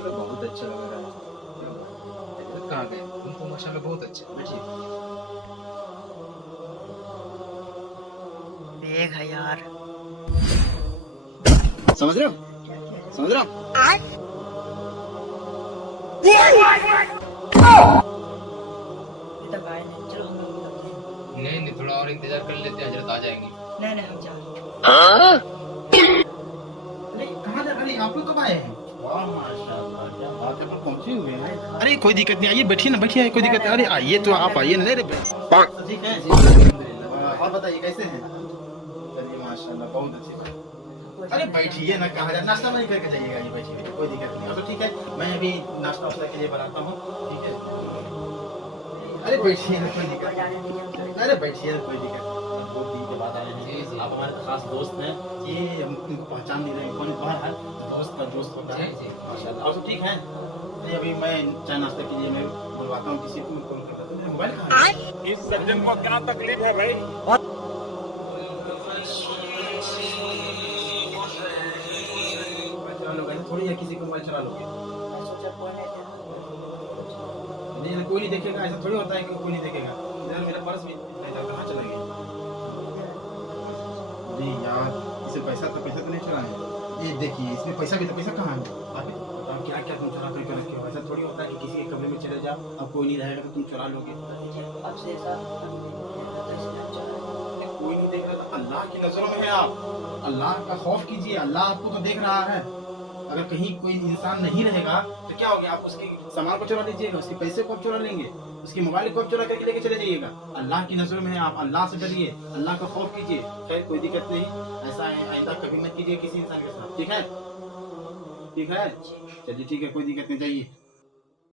तो बहुत अच्छा लग रहा है। इधर कहाँ गए? तुम तो माशाल्लाह बहुत अच्छे। बैठिए। बेग है यार। समझ रहे हो? क्या किया जाए? समझ रहे हो? ये तो गाय नहीं, चलो हम लोग निकलते हैं। नहीं नहीं, थोड़ा और इंतजार कर लेते हैं, हजरत आ जाएंगे। नहीं नहीं, हम जा रहे हैं। अरे कहाँ जा रहे हैं? आप लोग कब आए हैं? वाह माशाल्लाह, क्या बात है, पर पहुंचे हुए हैं। अरे कोई दिक्कत नहीं, आइए बैठिए ना, बैठिए, कोई दिक्कत नहीं। अरे आइए तो आप आइए ना। अरे ठीक है जी, अल्हम्दुलिल्लाह। और बताइए कैसे हैं? चलिए माशाल्लाह, बहुत अच्छी बात। अरे बैठिए ना, कहाँ जा, नाश्ता नहीं करके जाइएगा, ये बैठिए, कोई दिक्कत नहीं। तो ठीक है, मैं अभी नाश्ता वास्ता के लिए बनाता हूँ। ठीक है, अरे बैठिए ना, कोई दिक्कत नहीं। अरे बैठिए ना, कोई दिक्कत नहीं। बहुत दिन के बाद आए हैं, आप हमारे खास दोस्त हैं। ये हम तुमको पहचान नहीं रहे, कौन बाहर है? दोस्त का दोस्त होता है माशाल्लाह। और सब ठीक है? नहीं, अभी मैं चाय नाश्ता के लिए मैं बुलवाता हूँ किसी को, मैं कॉल करता हूँ। मेरा मोबाइल कहाँ है? इस सज्जन को क्या तकलीफ है भाई? मोबाइल चला लोगे थोड़ी, या किसी को मोबाइल चला लोगे? मैं सोचा कोई नहीं था। नहीं नहीं, कोई नहीं देखेगा, ऐसा थोड़ी होता है कि कोई नहीं देखेगा। इधर मेरा पर्स भी नहीं था, कहाँ चला गया? नहीं यार, इसे पैसा तो नहीं चुराना है। ये देखिए, इसमें पैसा भी तो, पैसा कहाँ है? आप बताओ, क्या क्या तुम चुरा करके रखे हो? ऐसा थोड़ी होता है कि किसी के कमरे में चले जाओ और कोई नहीं रहेगा तो तुम चुरा लोगे। अब से ऐसा तो इसलिए हम जा रहे हैं। कोई नहीं देख रहा, तो अल्लाह की नजरों में है आप। अल्लाह का खौफ कीजिए, अल्लाह आपको तो देख रहा है। अगर कहीं कोई इंसान नहीं रहेगा तो क्या हो गया? आप उसके सामान को चुरा लीजिएगा, उसके पैसे को आप चुरा लेंगे, उसके मोबाइल को आप चुरा करके लेके चले जाइएगा। अल्लाह की नजरों में है आप, अल्लाह से डरिए, अल्लाह का खौफ कीजिए। खैर कोई दिक्कत नहीं, ऐसा आइंदा कभी मत कीजिए किसी इंसान के साथ। ठीक है? ठीक है, चलिए ठीक है, कोई दिक्कत नहीं, जाइए।